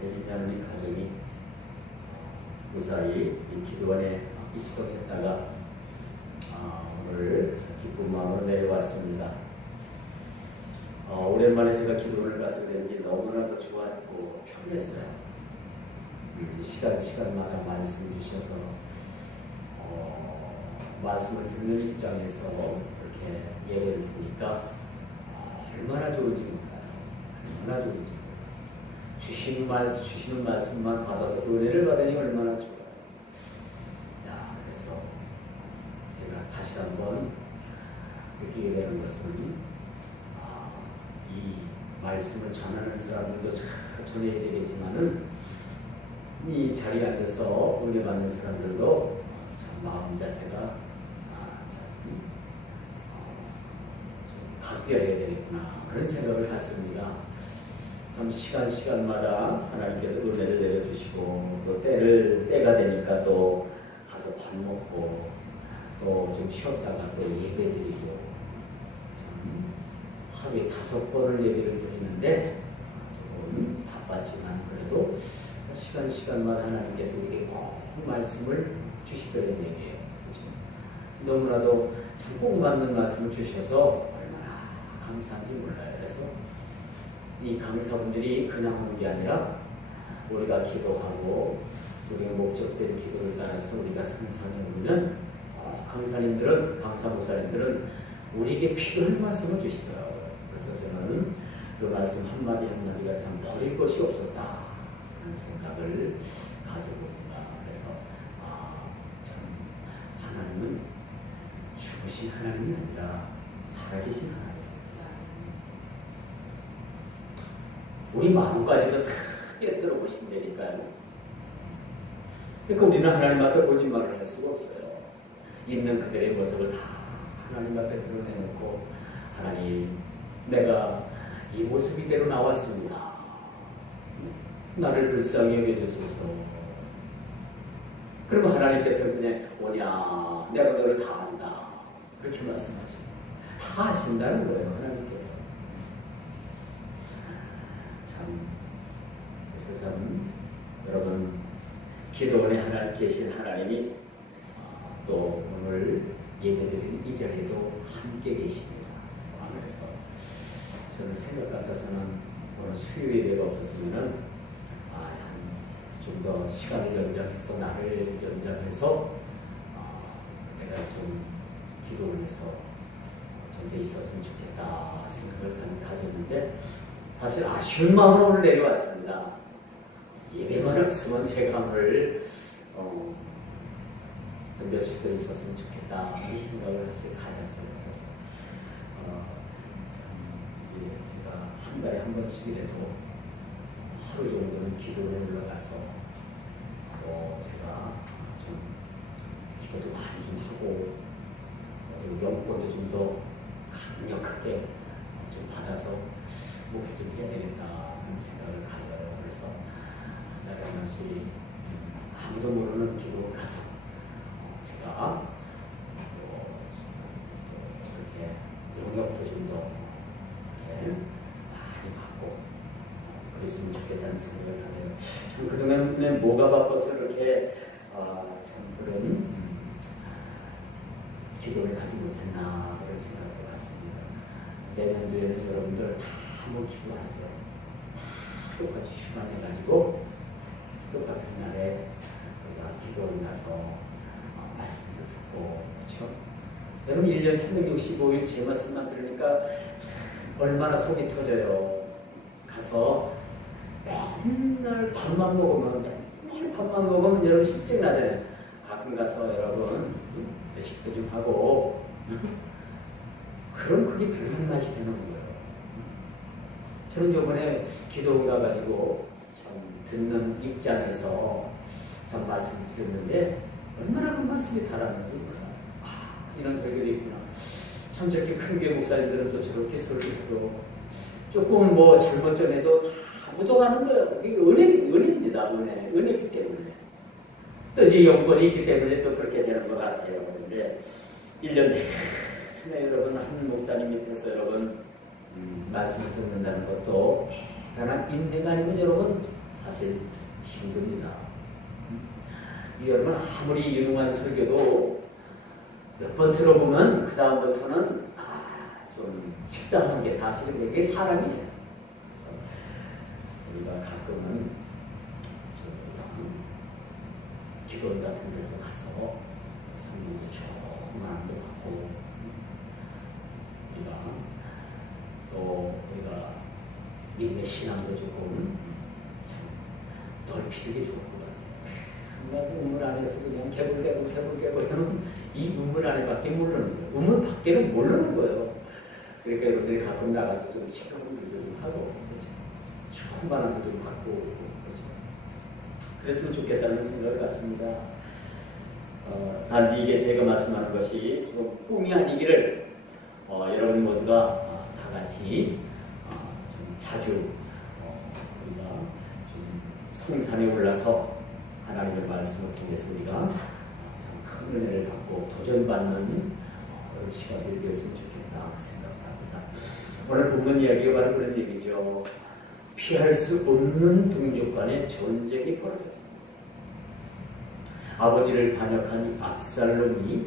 되지 않은 이 가족이 무사히 이 기도원에 입성했다가 오늘 기쁜 마음으로 내려왔습니다. 오랜만에 제가 기도원을 가서 그런지 너무나도 좋았고 편했어요. 시간마다 말씀 주셔서 말씀을 듣는 입장에서 그렇게 예배를 보니까 얼마나 좋은지 몰라요. 얼마나 좋은지. 주시는 말씀만 받아서 그 은혜를 받으니 얼마나 좋아요. 그래서 제가 다시 한번 느끼게 되는 것은 이 말씀을 전하는 사람들도 전해야 되겠지만은 이 자리에 앉아서 은혜 받는 사람들도 참 마음 자세가 좀 각별해야 되겠구나 그런 생각을 했습니다. 참 시간마다 하나님께서 은혜를 내려주시고 또 때가 되니까 또 가서 밥 먹고 또 좀 쉬었다가 또 예배드리고 참 하루에 5번을 예배를 드리는데 조금 바빴지만 그래도 시간마다 하나님께서 우리에게 꼭 말씀을 주시더라는 얘기예요. 그렇죠? 너무나도 참 꼭 맞는 말씀을 주셔서 얼마나 감사한지 몰라요. 그래서 이 강사분들이 그냥 하는 게 아니라 우리가 기도하고 우리의 목적된 기도를 따라서 우리가 성산에 오면 강사님들은 강사 목사님들은 우리에게 필요한 말씀을 주시더라고요. 그래서 저는 그 말씀 한마디 한마디가 참 버릴 것이 없었다 하는 생각을 가지고 봅니다. 그래서 참 하나님은 죽으신 하나님이 아니라 살아계신 하나님. 우리 마음까지도 다 깨뜨려 보신다니까요. 그러니까 우리는 하나님 앞에 거짓말을 할 수가 없어요. 있는 그들의 모습을 다 하나님 앞에 드러내놓고 하나님, 내가 이 모습 이대로 나왔습니다. 나를 불쌍히 여겨주소서. 그러면 하나님께서 그냥 오냐, 내가 너를 다 안다. 그렇게 말씀하십니다. 다 아신다는 거예요, 하나님께서. 그래서 참 여러분 기도원에 계신 하나님이 또 오늘 예배드린 이 자리에도 함께 계십니다. 그래서 저는 생각 같아서는 오늘 수요 예배가 없었으면은 좀 더 시간을 연장해서 날을 연장해서 내가 좀 기도원에서 좀 더 있었으면 좋겠다 생각을 가졌는데 사실 아쉬운 마음으로 오늘 내려왔습니다. 예배만 없으면 제가 오늘 좀 며칠 더 있었으면 좋겠다 이 생각을 사실 가졌어요. 그래서 참 이제 제가 한 달에 한 번씩이라도 하루 정도는 기도를 올라가서 제가 좀 기도도 많이 좀 하고 영권도 좀 더 강력하게 좀 받아서 목회 좀 해야 되겠다 하는 생각을 가져요. 그래서 한 달에 한 번씩 아무도 모르는 기도 가서 제가 이렇게 영역도 좀 더 많이 받고 그랬으면 좋겠다는 생각을 하네요. 참 그동안에 뭐가 바빠서 이렇게 참 그런 기도를 가지 못했나 그런 생각도 같습니다. 내년도에는 여러분들 다 한번 기도하세요. 똑같이 휴관해가지고 똑같은 날에 우리가 기도를 나서 말씀도 듣고 그렇죠? 여러분 1년 365일 제 말씀만 들으니까 얼마나 속이 터져요. 가서 맨날 밥만 먹으면 여러분 실증 나잖아요. 가끔 가서 여러분 외식도 좀 하고 그럼 그게 별로 맛이 되는 거예요. 저는 이번에 기도 가가지고 참 듣는 입장에서 참 말씀 드렸는데 얼마나 그 말씀이 달았는지 이런 설교도 있구나. 참 저렇게 큰 교회 목사님들은 또 저렇게 설교도 조금 뭐 잘못 전해도 다 묻어가는 거예요. 이게 은혜입니다. 은혜이기 때문에. 또 이제 영권이 있기 때문에 또 그렇게 되는 것 같아요. 그런데 1년 내내 여러분 한 목사님 밑에서 여러분 말씀을 듣는다는 것도 대단한 인내가 아니면 여러분 사실 힘듭니다. 여러분 아무리 유능한 설교도 몇 번 들어보면 그 다음부터는 좀 식상한 게 사실은 그게 사람이에요. 그래서 우리가 가끔은 기도원 같은 데서 가서 성령의 좋은 마음도 받고 우리가 믿음의 신앙도 조금 참 넓히는 게 좋을 것 같아요. 한마디 우물 안에서 그냥 개굴개굴 이 우물 안에밖에 모르는 거예요. 우물 밖에는 모르는 거예요. 그러니까 여러분들이 가끔 나가서 좀 시끄러운 일도 좀 하고, 그렇죠? 좋은 바람도 좀 받고, 그렇죠? 그랬으면 좋겠다는 생각을 갖습니다. 단지 이게 제가 말씀하는 것이 좀 꿈이 아니기를 여러분 모두가 다 같이 좀 자주 우리가 좀 성산에 올라서 하나님의 말씀을 통해서 우리가 참 큰 은혜를 받고 도전받는 시간이 되었으면 좋겠다 생각합니다. 오늘 본문 이야기가 바로 그런 얘기죠. 피할 수 없는 동족 간의 전쟁이 벌어졌습니다. 아버지를 반역한 압살롬이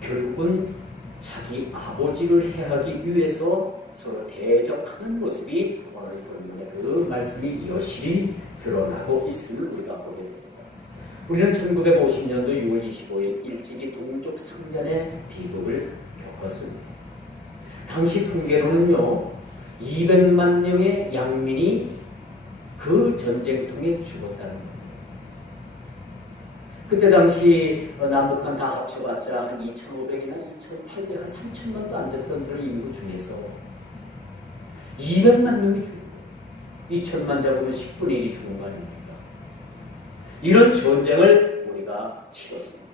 결국은 자기 아버지를 해하기 위해서 서로 대적하는 모습이 오늘 본문의 그 말씀이 여실히 드러나고 있음을 우리가 보게 됩니다. 우리는 1950년도 6월 25일 일찍이 동족 상잔의 비극을 겪었습니다. 당시 통계로는요 200만 명의 양민이 그 전쟁통에 죽었다는 겁니다. 그때 당시 남북한 다 합쳐봤자 한 2,500이나 2,800, 한 3,000만도 안 됐던 그런 인구 중에서 200만 명이 죽은 거예요. 2,000만 잡으면 10분의 1이 죽은 거 아닙니까? 이런 전쟁을 우리가 치렀습니다.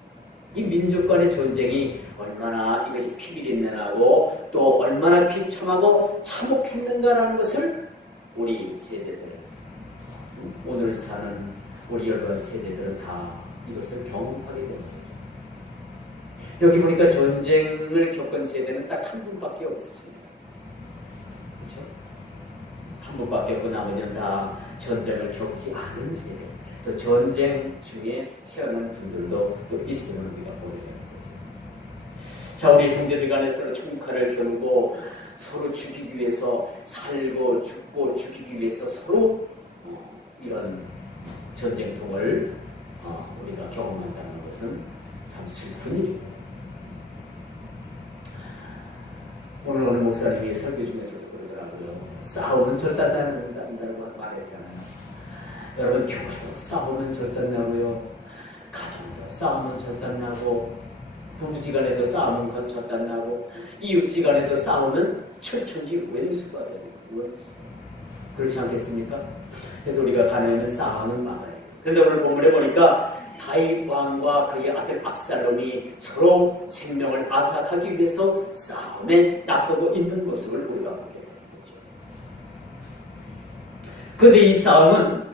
이 민족 간의 전쟁이 얼마나 이것이 피비린내나고 또 얼마나 비참하고 참혹했는가라는 것을 우리 세대들, 오늘 사는 우리 여러분 세대들은 다 이것을 경험하게 됩니다. 여기 보니까 전쟁을 겪은 세대는 딱 한 분밖에 없었습니다. 그렇죠? 한 분밖에 없고 나머지는 다 전쟁을 겪지 않은 세대, 또 전쟁 중에 태어난 분들도 또 있음을 우리가 보게 되는 거죠. 자, 우리 형제들 간에 서로 총칼을 겨누고 서로 죽이기 위해서 살고 죽고 죽이기 위해서 서로 이런 전쟁통을 우리가 경험한다는 것은 참 슬픈 일입니다. 오늘 목사님이 설교 중에서 그러더라고요. 싸움은 절단난다고 말했잖아요. 여러분 교회도 싸움은 절단나고요. 가정도 싸움은 절단나고 부부지간에도 싸움은 절단나고 이웃지간에도 싸움은 철천지 왼수가 되는 거예요. 그렇지 않겠습니까? 그래서 우리가 가난하면 싸움은 막아요. 그런데 오늘 본문에 보니까 다윗 왕과 그의 아들 압살롬이 서로 생명을 앗아가기 위해서 싸움에 나서고 있는 모습을 우리가 보게 됩니다. 그런데 이 싸움은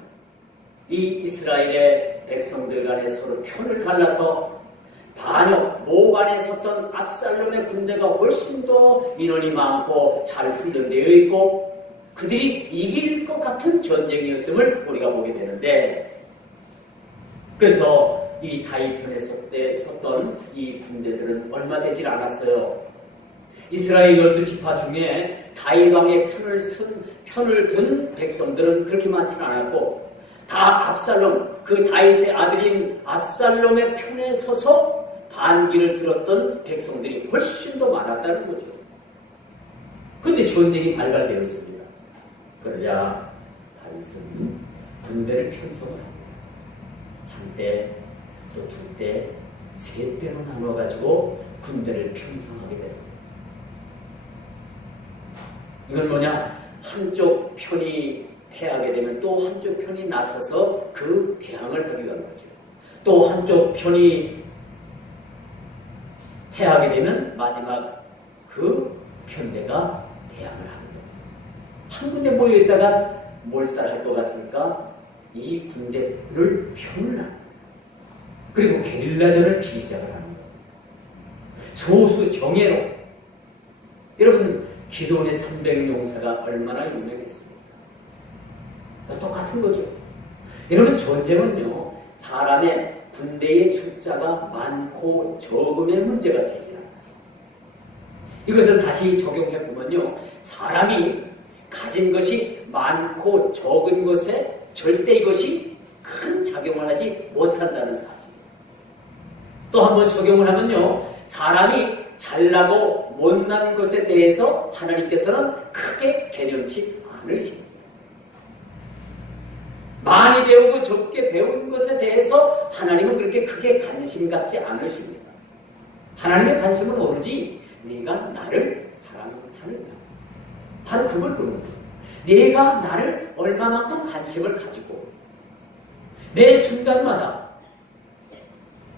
이 이스라엘의 백성들 간에 서로 편을 갈라서 반역, 모반에 섰던 압살롬의 군대가 훨씬 더 민원이 많고 잘 훈련되어 있고 그들이 이길 것 같은 전쟁이었음을 우리가 보게 되는데, 그래서 이 다윗 편에 섰던 이 군대들은 얼마 되질 않았어요. 이스라엘 12지파 중에 다윗 왕의 편을 든 백성들은 그렇게 많지는 않았고, 다 압살롬, 그 다윗의 아들인 압살롬의 편에 서서 반기를 들었던 백성들이 훨씬 더 많았다는 거죠. 그런데 전쟁이 발발되어 있습니다. 그러자 다윗은 군대를 편성을 합니다. 한때, 또 두때, 세 때로 나눠가지고 군대를 편성하게 됩니다. 이건 뭐냐? 한쪽 편이 패하게 되면 또 한쪽 편이 나서서 그 대항을 하기 위한 거죠. 또 한쪽 편이 패하게 되면 마지막 그 편대가 대항을 하게 됩니다. 한 군데 모여있다가 몰살할 것 같으니까 이 군대를 편을 합니다. 그리고 게릴라전을 피기 시작을 하는 거예요. 소수 정예로. 여러분 기도원의 300용사가 얼마나 유명했습니까? 똑같은 거죠. 여러분, 전쟁은요, 사람의 군대의 숫자가 많고 적음의 문제가 되지 않아요. 이것을 다시 적용해 보면요, 사람이 가진 것이 많고 적은 것에 절대 이것이 큰 작용을 하지 못한다는 사실. 또 한번 적용을 하면요, 사람이 잘나고 못난 것에 대해서 하나님께서는 크게 개념치 않으십니다. 많이 배우고 적게 배운 것에 대해서 하나님은 그렇게 크게 관심 갖지 않으십니다. 하나님의 관심은 오로지 네가 나를 사랑하느냐. 바로 그걸 보는 거예요. 네가 나를 얼마만큼 관심을 가지고 매 순간마다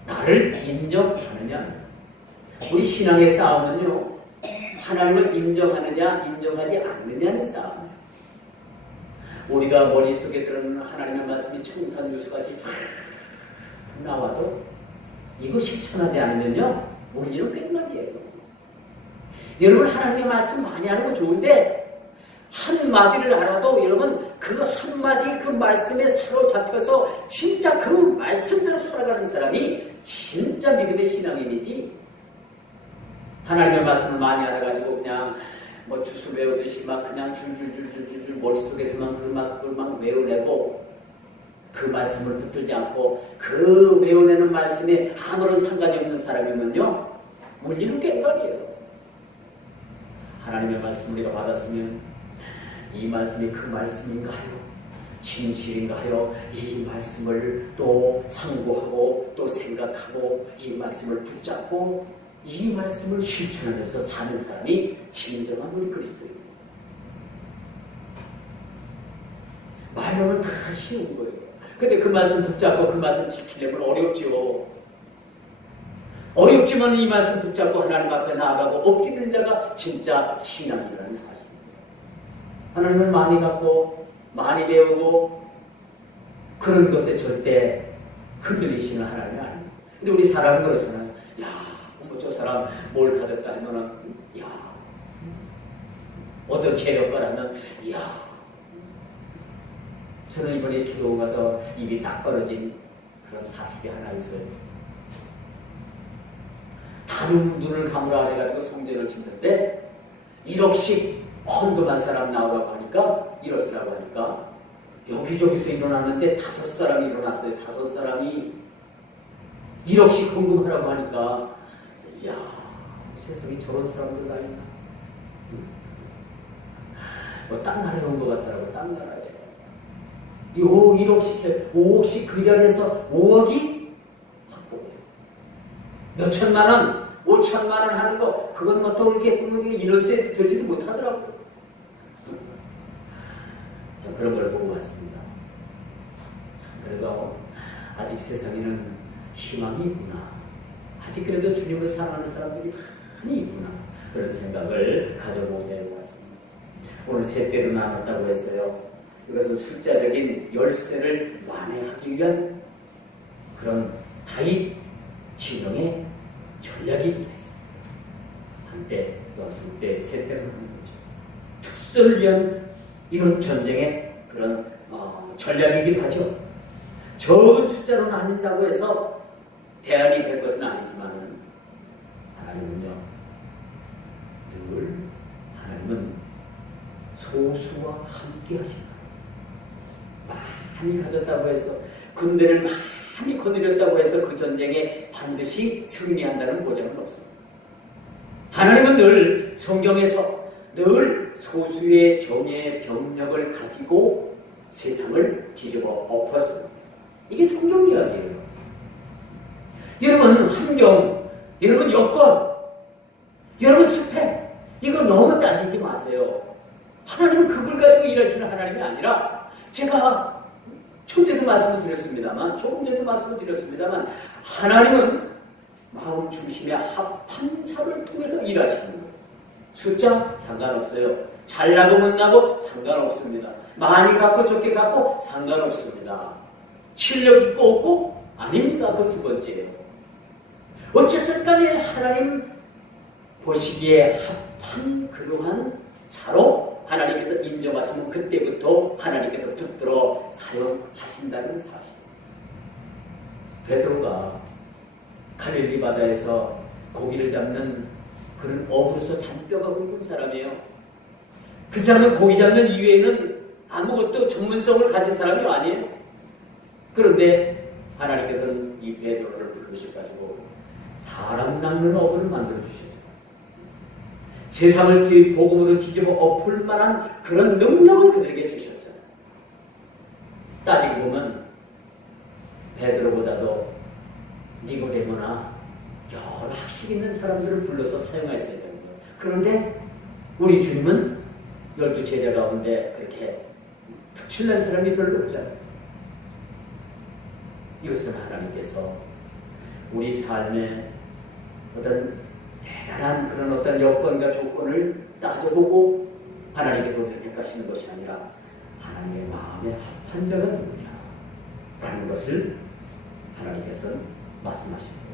나를 인정하느냐. 우리 신앙의 싸움은요, 하나님을 인정하느냐 인정하지 않느냐는 싸움이에요. 우리가 머릿속에 들어오는 하나님의 말씀이 청산유수같이 나와도 이거 실천하지 않으면요, 우리는 끝말이에요. 여러분, 하나님의 말씀 많이 하는 거 좋은데 한마디를 알아도 여러분 그 한마디 그 말씀에 사로잡혀서 진짜 그 말씀대로 살아가는 사람이 진짜 믿음의 신앙인이지, 하나님의 말씀을 많이 알아가지고 그냥 뭐 주스 외우듯이 막 그냥 줄줄줄줄줄 머릿속에서만 그걸 막 외워내고 그 말씀을 붙들지 않고 그 외워내는 말씀에 아무런 상관이 없는 사람이면요, 물리는 꽹과리예요. 하나님의 말씀 우리가 받았으면 이 말씀이 그 말씀인가 하여 진실인가 하여 이 말씀을 또 상고하고 또 생각하고 이 말씀을 붙잡고 이 말씀을 실천하면서 사는 사람이 진정한 우리 그리스도입니다. 말하면 다 쉬운 거예요. 근데 그 말씀 붙잡고 그 말씀 지키려면 어렵죠. 어렵지만 이 말씀 붙잡고 하나님 앞에 나아가고 엎드리는 자가 진짜 신앙이라는 사실입니다. 하나님을 많이 갖고 많이 배우고 그런 것에 절대 흔들리시는 하나님이 아닙니다. 근데 우리 사람은 그렇잖아요. 야, 저 사람 뭘 가졌다 하면은, 야, 어떤 체력걸 하면, 야, 저는 이번에 기도 가서 입이 딱 벌어진 그런 사실이 하나 있어요. 다른 눈을 감으라 해가지고 성전을 짓는데 1억씩 헌금한 사람 나오라고 하니까, 이러시라고 하니까 여기저기서 일어났는데 5사람이 일어났어요. 5사람이 1억씩 헌금하라고 하니까, 이야, 세상에 저런 사람들 다 있나? 뭐 딴 나라에 온 것 같더라고. 딴 나라에 1억씩 해, 5억씩 그 자리에서 5억이 확보돼요. 몇 천만 원, 5천만 원 하는 거, 그건 뭐 또 이렇게 이런 수에 들지도 못하더라고요. 자, 그런 걸 보고 왔습니다. 그래도 아직 세상에는 희망이 있구나. 아직 그래도 주님을 사랑하는 사람들이 많이 있구나. 그런 생각을 가져보게 왔습니다. 오늘 세 대로 나눴다고 했어요. 이것은 숫자적인 열쇠를 만회하기 위한 그런 다윗 진영의 전략이기도 했습니다. 한때, 또 두 때, 세 대로 하는 거죠. 특수전을 위한 이런 전쟁의 그런 전략이기도 하죠. 적은 숫자로 나뉜다고 해서 대안이 될 것은 아니지만 하나님은요, 늘 하나님은 소수와 함께 하신다. 많이 가졌다고 해서, 군대를 많이 거느렸다고 해서 그 전쟁에 반드시 승리한다는 보장은 없습니다. 하나님은 늘 성경에서 늘 소수의 정예의 병력을 가지고 세상을 뒤집어 엎었습니다. 이게 성경 이야기예요. 여러분 환경, 여러분 여건, 여러분 스펙, 이거 너무 따지지 마세요. 하나님은 그걸 가지고 일하시는 하나님이 아니라, 제가 초대도 말씀을 드렸습니다만, 조금 전에도 말씀을 드렸습니다만, 하나님은 마음 중심에 합한 자를 통해서 일하시는 거예요. 숫자 상관없어요. 잘나고 못나고 상관없습니다. 많이 갖고 적게 갖고 상관없습니다. 실력 있고 없고 아닙니다. 그 두 번째예요. 어쨌든 간에 하나님 보시기에 합한 그러한 자로 하나님께서 인정하시면 그때부터 하나님께서 붙들어 사용하신다는 사실. 베드로가 갈릴리 바다에서 고기를 잡는 그런 어부로서 잔뼈가 굵은 사람이에요. 그 사람은 고기 잡는 이외에는 아무것도 전문성을 가진 사람이 아니에요. 그런데 하나님께서는 이 베드로를 부르셔가지고 사람 낚는 어부를 만들어 주셨어요. 세상을 뒤 복음으로 뒤집어 엎을 만한 그런 능력을 그들에게 주셨잖아요. 따지고 보면 베드로보다도 니고데모나 여러 학식 있는 사람들을 불러서 사용했어야 되는 거예요. 그런데 우리 주님은 12제자 가운데 그렇게 특출난 사람이 별로 없잖아요. 이것은 하나님께서 우리 삶에 어떤 대단한 그런 어떤 여건과 조건을 따져보고 하나님께서 우리를 택하시는 것이 아니라 하나님의 마음에 합한 자가 누구냐 라는 것을 하나님께서는 말씀하시는 거죠.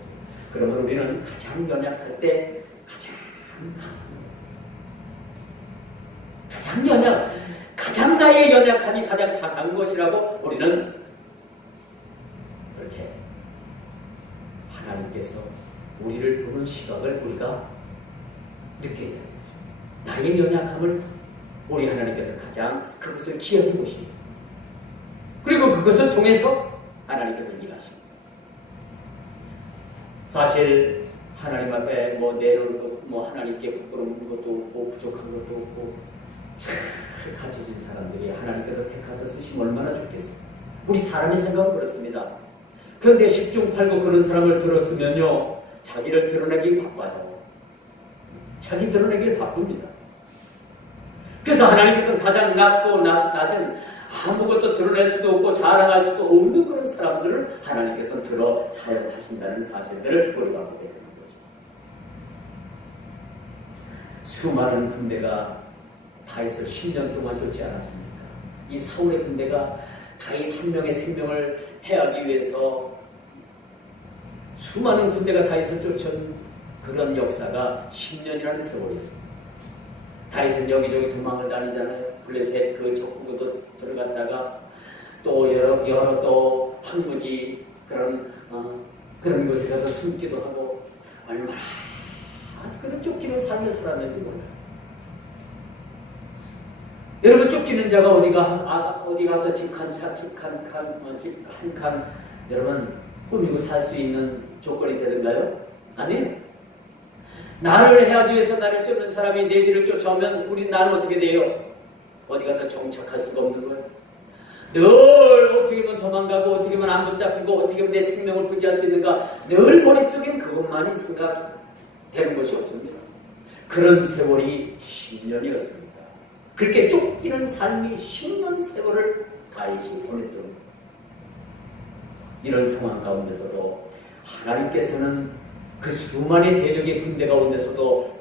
그러면 우리는 가장 연약할 때 가장 나의 연약함이 가장 강한 것이라고 우리는 그렇게 하나님께서 우리를 보는 시각을 우리가 느껴야 되는 거죠. 나의 연약함을 우리 하나님께서 가장 그것을 기억해 보십니다. 그리고 그것을 통해서 하나님께서 일하십니다. 사실 하나님 앞에 내놓을 것, 하나님께 부끄러운 것도 없고 부족한 것도 없고 잘 갖춰진 사람들이 하나님께서 택하셔 쓰시면 얼마나 좋겠어요. 우리 사람의 생각은 그렇습니다. 그런데 10중 8구 그런 사람을 들었으면요 자기를 드러내기 바빠요. 자기 드러내기를 바쁩니다. 그래서 하나님께서는 가장 낮고 낮은 아무것도 드러낼 수도 없고 자랑할 수도 없는 그런 사람들을 하나님께서 들어 사용하신다는 사실들을 우리가 보게 되는 거죠. 수많은 군대가 다윗을 10년 동안 쫓지 않았습니까? 이 사울의 군대가 다윗 한 명의 생명을 해하기 위해서 수많은 군대가 다윗을 쫓은 그런 역사가 10년이라는 세월이었습니다. 다윗은 여기저기 도망을 다니잖아요. 블레셋 그 적군도 들어갔다가 또 여러 또 황무지 그런 곳에 가서 숨기도 하고 얼마나 그런 쫓기는 삶을 살았는지 몰라요. 여러분 쫓기는 자가 어디 가서 집 한 칸 여러분 꾸미고 살 수 있는 조건이 되는가요? 아니에요. 나를 해하기 위해서 나를 쫓는 사람이 내 뒤를 쫓아오면 나는 어떻게 돼요? 어디 가서 정착할 수가 없는 거예요. 늘 어떻게 하면 도망가고 어떻게 하면 안 붙잡히고 어떻게 하면 내 생명을 부지할 수 있는가 늘 머릿속엔 그것만이 생각되는 것이 없습니다. 그런 세월이 10년이었습니다. 그렇게 쫓기는 삶이 10년 세월을 다윗이 보냈던 겁니다. 이런 상황 가운데서도 하나님께서는 그 수많은 대적의 군대 가운데서도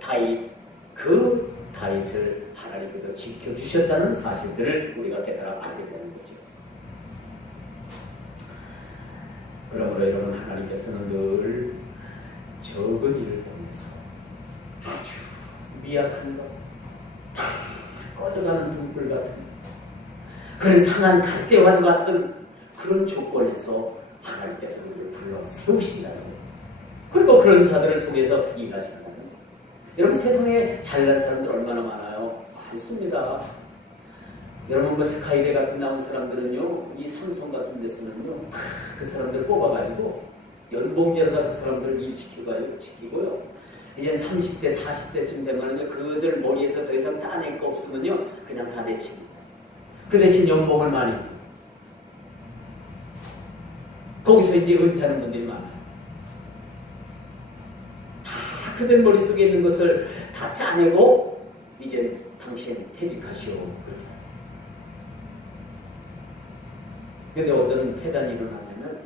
다윗을 하나님께서 지켜주셨다는 사실들을 우리가 깨달아 알게 되는 거죠. 그러므로 여러분 하나님께서는 늘 적은 일을 통해서 아주 미약한 것, 꺼져가는 등불 같은 그런 상한 갈대와도 같은 그런 조건에서 하나님께서 우리를 불러 세우신다는 거예요. 그리고 그런 자들을 통해서 일하신다는 거예요. 여러분 세상에 잘난 사람들 얼마나 많아요? 많습니다. 여러분 스카이대 같은 나온 사람들은요, 이 삼성 같은 데서는요, 그 사람들 뽑아가지고 연봉제로다 그 사람들을 일시키고요. 이제 30대, 40대쯤 되면은요, 그들 머리에서 더 이상 짜낼 거 없으면요, 그냥 다 내칩니다. 그 대신 연봉을 많이 줍니다. 거기서 이제 은퇴하는 분들이 많아요. 다 그들 머릿속에 있는 것을 다 짜내고, 이제 당신 퇴직하시오. 그렇게. 근데 어떤 폐단이 일어나면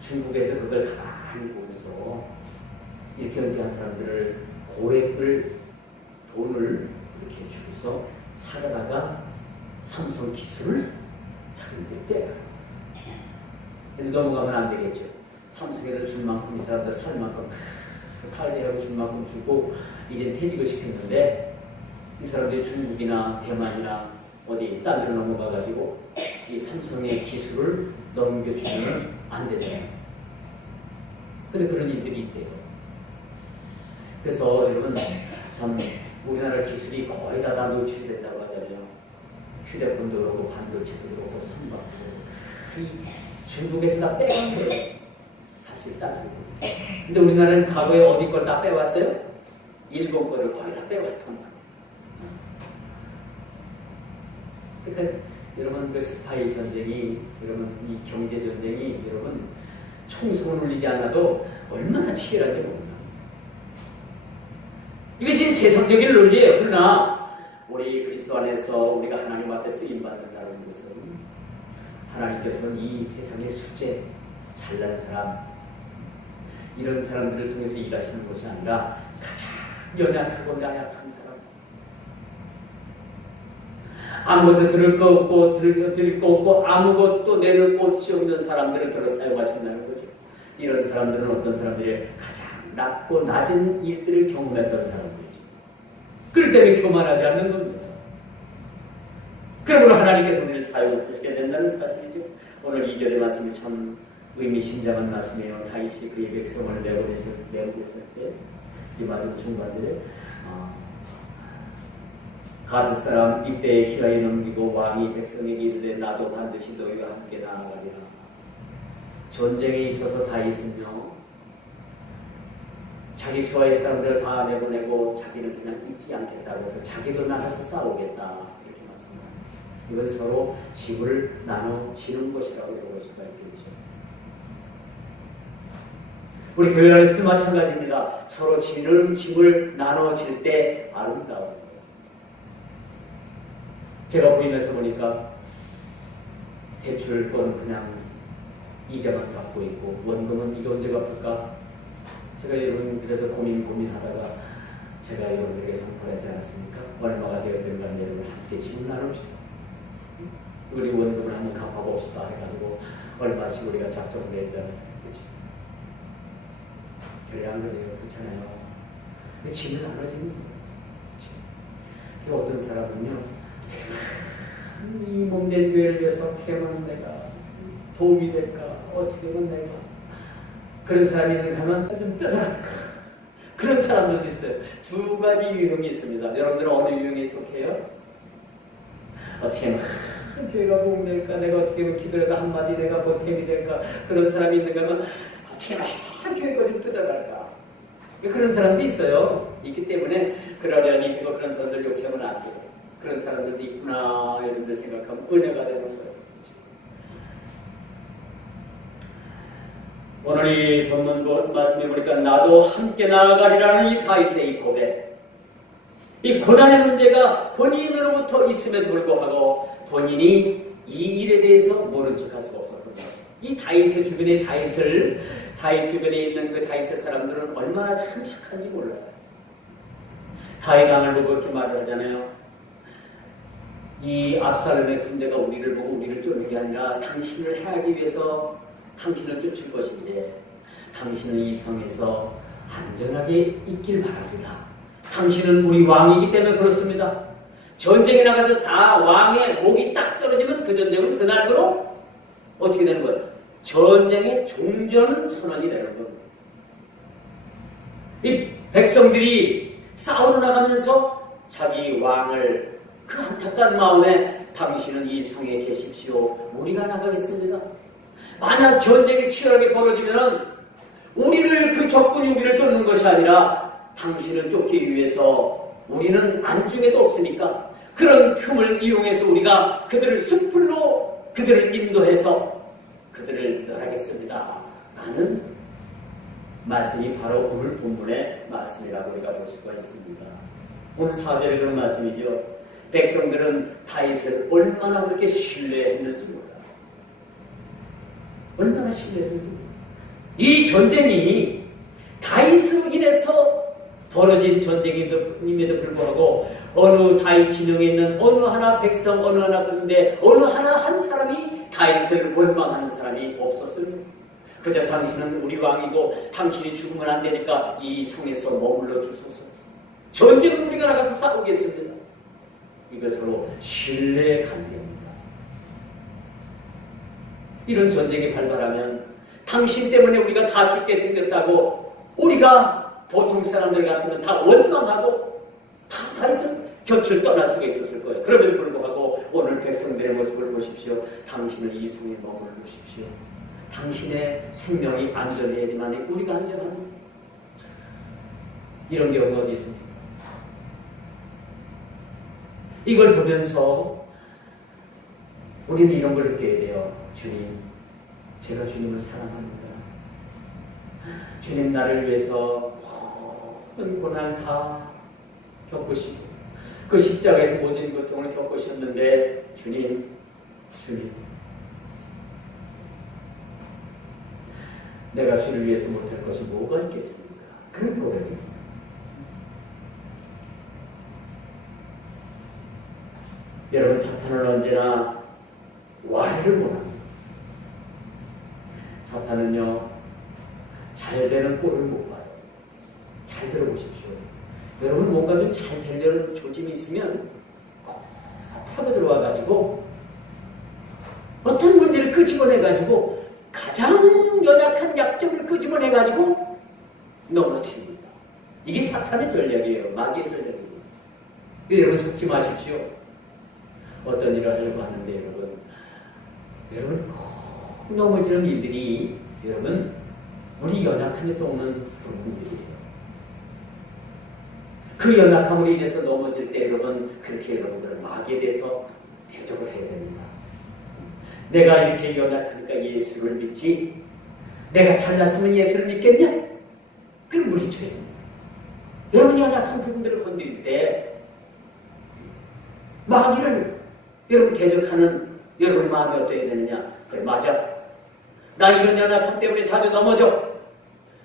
중국에서 그걸 가만히 보면서 이렇게 은퇴한 사람들을 고액을 돈을 이렇게 주고서 사려다가 삼성 기술을 자기들 떼요. 근데 넘어가면 안 되겠죠. 삼성에서 줄 만큼 이 사람들 살 만큼 살대라고 줄 만큼 주고 이제 퇴직을 시켰는데 이 사람들이 중국이나 대만이나 어디 딴 데로 넘어가가지고 이 삼성의 기술을 넘겨주면 안 되잖아요. 근데 그런 일들이 있대요. 그래서 여러분 참 우리나라 기술이 거의 다 노출이 된다고 하잖아요. 휴대폰도 그렇고 반도체도 그렇고 선박도 이 중국에서 다 빼간 거예요. 사실 따지고. 근데 우리나라는 과거에 어디 걸 다 빼왔어요? 일본 거를 거의 다 빼왔단 말이에요. 그러니까 여러분 그 스파이 전쟁이, 여러분 이 경제 전쟁이 여러분 총성을 울리지 않아도 얼마나 치열한지 모릅니다. 이것이 세상적인 논리예요. 그러나 우리 그리스도 안에서 우리가 하나님 앞에 쓰임받는다는 것은 하나님께서는 이 세상의 수재, 잘난 사람, 이런 사람들을 통해서 일하시는 것이 아니라 가장 연약하고 나약한 사람, 아무것도 들을 거 없고 들을 거 없고 아무것도 내놓을 곳이 없는 사람들을 들어 사용하신다는 거죠. 이런 사람들은 어떤 사람들이 가장 낮고 낮은 일들을 경험했던 사람들이죠. 그렇기 때문에 교만하지 않는 겁니다. 그러므로 하나님께서 우리를 사용하시게 된다는 사실이죠. 오늘 2절의 말씀이 참 의미심장한 말씀이에요. 다윗이 그의 백성을 내보냈을 때 이 마지막 중반절에 가드 사람 이때에 희라에 넘기고 왕이 백성에게 이르되 나도 반드시 너희와 함께 나아가리라. 전쟁에 있어서 다윗은요 자기 수하의 사람들을 다 내보내고 자기는 그냥 있지 않겠다고 해서 자기도 나가서 싸우겠다 이렇게 말씀합니다. 이건 서로 지구를 나눠지는 것이라고 볼 수가 있겠죠. 우리 교회 안에서도 마찬가지입니다. 서로 짐을 나눠질 때 아름다운 거예요. 제가 부임해서 보니까 대출권 그냥 이자만 갚고 있고 원금은 이게 언제 갚을까? 제가 여러분 그래서 고민하다가 제가 여러분들에게 선포했지 않았습니까? 얼마가 되었든가 여러분 함께 짐을 나눕시다. 우리 원금을 한번 갚아봅시다 해가지고 얼마씩 우리가 작정을 했잖아요. 그래 안 그래요? 그렇잖아요. 근데 짐을 나눠지는 거예요. 어떤 사람은요 이 몸된 교회를 위해서 어떻게 하면 내가 도움이 될까? 어떻게 하면 내가 그런 사람이 있는가 하면 좀 떠날까? 그런 사람들도 있어요. 두 가지 유형이 있습니다. 여러분들은 어느 유형에 속해요? 어떻게 하면 교회가 도움될까? 내가 어떻게 하면 기도해도 한마디 내가 보탬이 될까? 그런 사람이 있는가 하면 어떻게 하면 교회가 좀 뜯어갈까? 그런 사람도 있어요. 있기 때문에 그러려니 하고 그런 사람들 욕하면 안 돼요. 그런 사람들도 있구나 여러분들 생각하면 은혜가 되는 거예요. 오늘 이 본문 말씀에 보니까 나도 함께 나아가리라는 이 다윗의 이 고백, 이 고난의 문제가 본인으로부터 있음에도 불구하고 본인이 이 일에 대해서 모른 척할 수가 없었던 거예요. 이 다윗의 주변에 다윗 주변에 있는 그 다윗의 사람들은 얼마나 참 착한지 몰라요. 다윗 왕을 보고 이렇게 말을 하잖아요. 이 압살롬의 군대가 우리를 보고 우리를 쫓는 게 아니라 당신을 해하기 위해서 당신을 쫓을 것인데 당신은 이 성에서 안전하게 있길 바랍니다. 당신은 우리 왕이기 때문에 그렇습니다. 전쟁에 나가서 다 왕의 목이 딱 떨어지면 그 전쟁은 그날로 어떻게 되는 거예요? 전쟁의 종전 선언이 되는 겁니다. 이 백성들이 싸우러 나가면서 자기 왕을 그 안타까운 마음에 당신은 이 성에 계십시오. 우리가 나가겠습니다. 만약 전쟁이 치열하게 벌어지면 우리를 그 적군이 우리를 쫓는 것이 아니라 당신을 쫓기 위해서 우리는 안중에도 없으니까 그런 틈을 이용해서 우리가 그들을 숲풀로 그들을 인도해서 그들을 멸하겠습니다. 라는 말씀이 바로 오늘 본문의 말씀이라고 우리가 볼 수가 있습니다. 오늘 4절에 그런 말씀이죠. 백성들은 다윗을 얼마나 그렇게 신뢰했는지 몰라요. 얼마나 신뢰했는지 몰라요. 이 전쟁이 다윗으로 인해서 벌어진 전쟁임에도 불구하고 어느 다윗 진영에 있는 어느 하나 백성, 어느 하나 군대, 어느 하나 한 사람이 다윗을 원망하는 사람이 없었습니다. 그저 당신은 우리 왕이고 당신이 죽으면 안 되니까 이 성에서 머물러 주소서. 전쟁은 우리가 나가서 싸우겠습니다. 이거 서로 신뢰의 관계입니다. 이런 전쟁이 발발하면 당신 때문에 우리가 다 죽게 생겼다고 우리가 보통 사람들 같으면 다 원망하고 다 해서 곁을 떠날 수가 있었을 거예요. 그럼에도 불구하고 오늘 백성들의 모습을 보십시오. 당신은 이 성에 머무르십시오. 당신의 생명이 안전해야지만 우리가 안전합니다. 이런 경우가 어디 있습니까? 이걸 보면서 우리는 이런 걸 느껴야 돼요. 주님, 제가 주님을 사랑합니다. 주님 나를 위해서 모든 고난 다 겪으시고 그 십자가에서 모든 고통을 겪으셨는데 주님 내가 주를 위해서 못할 것이 뭐가 있겠습니까? 그런 고백입니다. 여러분, 사탄은 언제나 와해를 원합니다. 사탄은요, 잘 되는 꼴을 못 봐요. 잘 들어보십시오. 여러분, 뭔가 좀 잘 되려는 조짐이 있으면 꼭 파고 들어와가지고 어떤 문제를 끄집어내가지고 가장 연약한 약점을 끄집어내가지고 넘어뜨립니다. 이게 사탄의 전략이에요. 마귀의 전략이에요. 여러분, 속지 마십시오. 어떤 일을 하려고 하는데 여러분 꼭 넘어지는 일들이 여러분 우리 연약함에서 오는 그런 일이에요. 그 연약함으로 인해서 넘어질 때 여러분 그렇게 여러분들은 마귀에 대해서 대적을 해야 됩니다. 내가 이렇게 연약하니까 예수를 믿지 내가 잘났으면 예수를 믿겠냐? 그럼 물리쳐요. 여러분 연약한 부분들을 건드릴 때 마귀를 여러분 대적하는 여러분 마음이 어떠해야 되느냐? 그래, 맞아. 나 이런 연약함 때문에 자주 넘어져.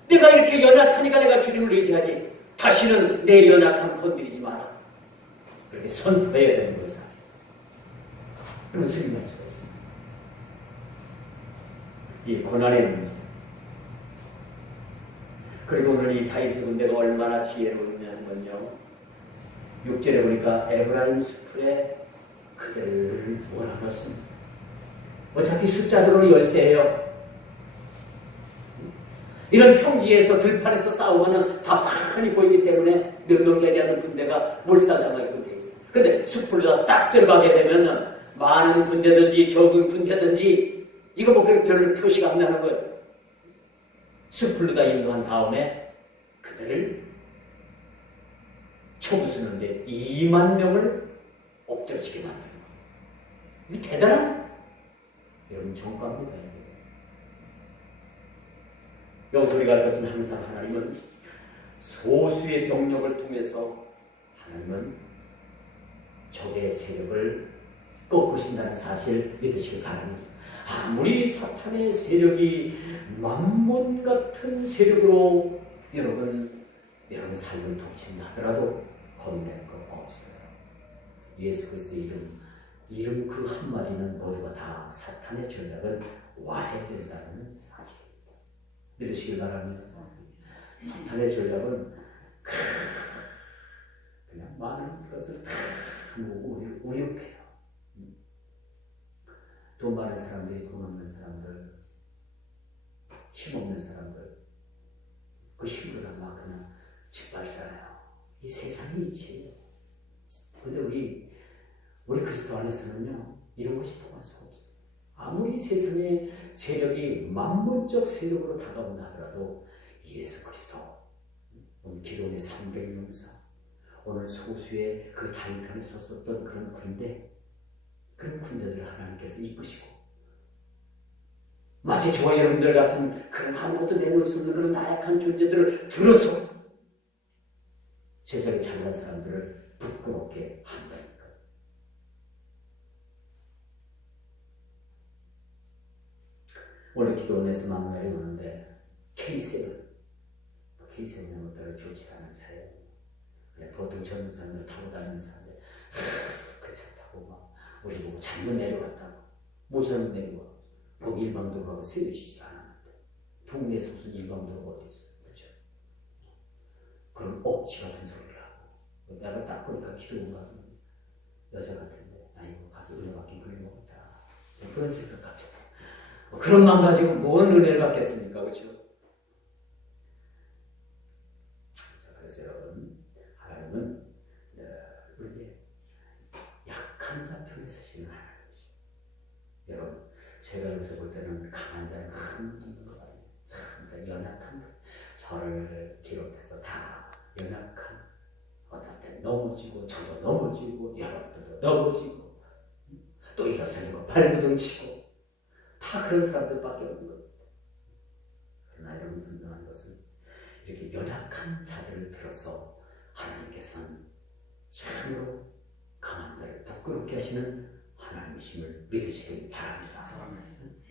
내가 이렇게 연약하니까 내가 주님을 의지하지. 다시는 내 연약함 건드리지 마라. 그렇게 선포해야 되는 거예요, 사실. 그러면 승리할 수가 있습니다. 이 고난의 문제. 그리고 오늘 이 다윗의 군대가 얼마나 지혜로우냐는 건요. 6절에 보니까 에브라임 숲에 그들을 몰아넣습니다. 어차피 숫자적으로 열세예요. 이런 평지에서 들판에서 싸우면 다 환히 보이기 때문에 몇 명 되지 않는 군대가 몰살당하게 되어 있어요. 그런데 숲으로 딱 들어가게 되면 많은 군대든지 적은 군대든지 이거 뭐 그렇게 별로 표시가 안 나는 거예요. 숲으로 다 인도한 다음에 그들을 쳐부수는데 2만 명을 엎드러지게 만드는 거예요. 이게 대단한 여러분 정과입니다. 여기서 우리가 할 것은 항상 하나님은 소수의 병력을 통해서 하나님은 적의 세력을 꺾으신다는 사실 믿으시길 바랍니다. 아무리 사탄의 세력이 만몬 같은 세력으로 여러분 삶을 통친다 하더라도 겁낼 것 없어요. 예수 그리스도의 이름 그 한마디는 모두가 다 사탄의 전략을 와해된다는 사실입니다. 믿으시길 바랍니다. 사탄의 전략은 그냥 많은 것을 다 모으고 우습해요. 돈 많은 사람들이 돈 없는 사람들, 힘 없는 사람들, 그 힘으로 막 그냥 짓밟잖아요. 이 세상이 이치예요. 근데 우리 그리스도 안에서는요, 이런 것이 통할 수가 없어요. 아무리 세상의 세력이 만문적 세력으로 다가온다 하더라도 예수 그리스도, 오늘 기도원의 300명사, 오늘 소수의 그 다윗편에 섰었던 그런 군대들을 하나님께서 이끄시고 마치 저와 여러분들 같은 그런 아무것도 내놓을 수 없는 그런 나약한 존재들을 들어서 세상에 잘난 사람들을 부끄럽게 한다니까. 오늘 기도원에서 만나러 오는데 K7은 별로 좋지 않은 차예요. 그냥 보통 젊은 사람들 타고 다니는 사람들 그 차 타고 막 우리 보고 잘못 내려갔다고 뭐 잘못 내려가 거기 일방도로가 쓰여지지 않았는데 동네에서 무슨 일방도로가 어디 있어요. 그렇죠? 그런 억지 같은 소리를 하고 내가 딱 보니까 기도원 가서 여자 같은데 아이고 가서 은혜 받긴 그래 먹었다. 그런 생각 같죠. 그런 마음 가지고 뭔 은혜를 받겠습니까? 그렇죠? 자, 그래서 여러분 하나님은 우리에게 약한 자 편에 서시는 하나님이죠. 여러분 제가 여기서 볼 때는 강한 자는 큰 분이 있는 거 아니에요. 참 연약한 분, 저를 비롯해서 다 연약한, 어떨 땐 넘어지고 저도 넘어지고 여러분들도 넘어지고 또 일어서고 발부둥치고 다 그런 사람들밖에 없는 겁니다. 그러나 여러분 분명한 것은 이렇게 연약한 자들을 들어서 하나님께서는 참으로 강한 자를 부끄럽게 하시는 하나님이심을 믿으시길 바랍니다.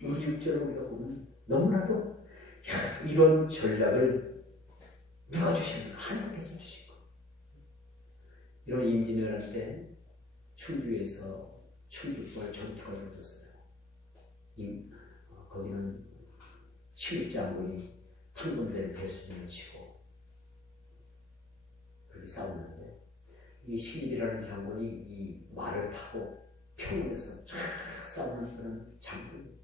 우리 6절을 우리가 보면 너무나도 이런 전략을 누가 주십니까? 하나님께서 주시고 이런 임진왜란때 충주에서 충주벌 전투가 벌어졌어요. 거기는 신입장군이 한군대를 배수진을 치고 그렇게 싸우는데 이 신입이라는 장군이 이 말을 타고 평원에서 쫙 싸우는 그런 장군.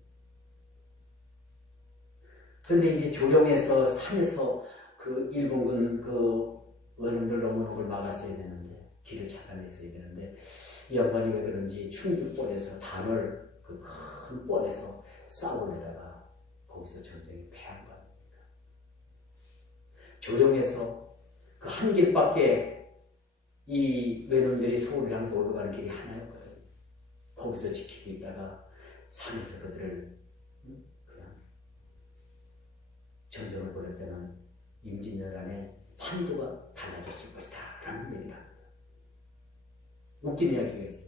그런데 이제 조령에서 산에서 그 일본군 그 원군들 넘어오는 걸 막았어야 되는데 길을 차단했어야 되는데 이 양반이 왜 그런지 충주권에서 단을 그 큰 뻘에서 싸우려다가 거기서 전쟁이 패한 겁니다. 조령에서 그 한 길밖에 이 외놈들이 서울을 향해서 올라가는 길이 하나였거든요. 거기서 지키고 있다가 산에서 그들을 그냥 전쟁을 벌일 때는 임진왜란의 판도가 달라졌을 것이다 라는 얘기를 합니다. 웃긴 이야기가 있어요.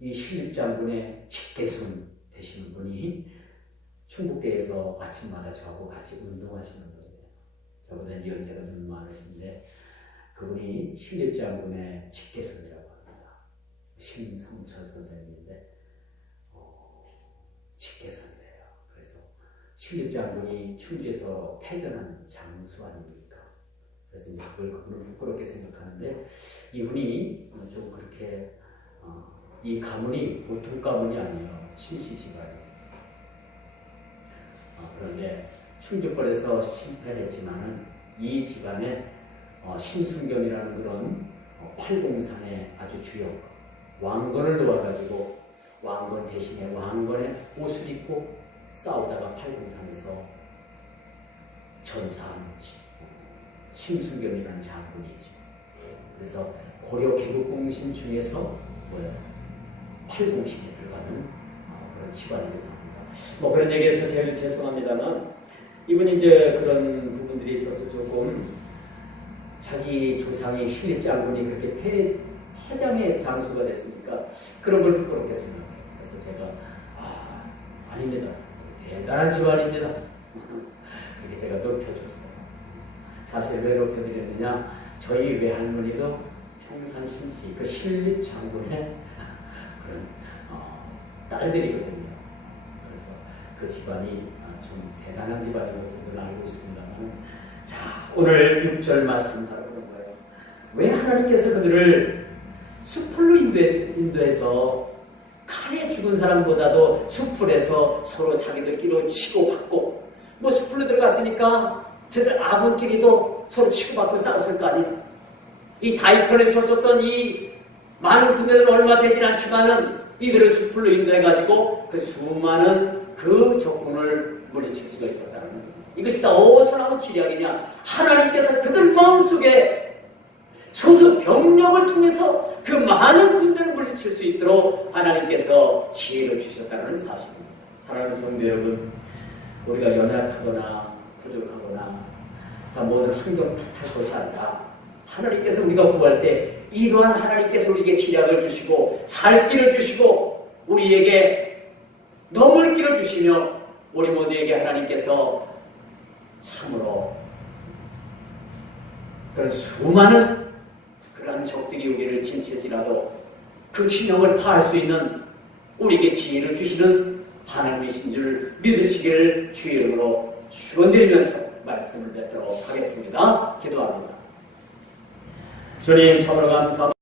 이 신립장군의 직계순 되시는 분이 충북대에서 아침마다 저하고 같이 운동하시는 분이에요. 저보다 연세가 좀 많으신데 그분이 신립장군의 직계순이라고 합니다. 신성철 선생님인데 직계순이래요. 그래서 신립장군이 충주에서 패전한 장수 아닙니까? 그래서 이제 그분을 부끄럽게 생각하는데 이분이 좀 그렇게 이 가문이 보통 가문이 아니에요. 신씨 집안이에요. 그런데 충주벌에서 실패를 했지만은 이 집안에 신순겸이라는 그런 팔공산의 아주 주역 왕건을 놓아가지고 왕건 대신에 왕건의 옷을 입고 싸우다가 팔공산에서 전사한 신순겸이라는 장군이죠. 그래서 고려 개국공신 중에서 팔공신에 들어가는 그런 집안이기도 합니다. 뭐 그런 얘기해서 제일 죄송합니다만 이분이 이제 그런 부분들이 있어서 조금 자기 조상이 신립장군이 그렇게 패장의 장수가 됐으니까 그런 걸 부끄럽게 생각해요. 그래서 제가 아닙니다. 대단한 집안입니다. 이렇게 제가 높여줬어요. 사실 왜 높여드렸느냐? 저희 외할머니도 평산 신씨 그 신립장군의 그런 딸들이거든요. 그래서 그 집안이 좀 대단한 집안인 것을 저는 알고 있습니다만, 자 오늘 6절 말씀 바로 그런 거예요. 왜 하나님께서 그들을 숲으로 인도해서 칼에 죽은 사람보다도 숲풀에서 서로 자기들끼리 치고받고 뭐 숲으로 들어갔으니까 저들 아군끼리도 서로 치고받고 싸웠을 거 아니에요. 이 다이콘에 서줬던 이 많은 군대들은 얼마 되진 않지만은 이들을 숲으로 인도해가지고 그 수많은 그 적군을 물리칠 수가 있었다는 거예요. 이것이 다 어디서 나온 지략이냐? 하나님께서 그들 마음속에 소수 병력을 통해서 그 많은 군대를 물리칠 수 있도록 하나님께서 지혜를 주셨다는 사실입니다. 사랑하는 성도 여러분, 우리가 연약하거나 부족하거나 모든 환경 탓할 것이 아니라 하나님께서 우리가 구할 때 이러한 하나님께서 우리에게 지략을 주시고 살 길을 주시고 우리에게 넘을 길을 주시며 우리 모두에게 하나님께서 참으로 그런 수많은 그런 적들이 우리를 진칠지라도 그 진영을 파할 수 있는 우리에게 지혜를 주시는 하나님이신 줄 믿으시길 주의 이름으로 축원드리면서 말씀을 뵙도록 하겠습니다. 기도합니다. 주님 참으로 감사합니다.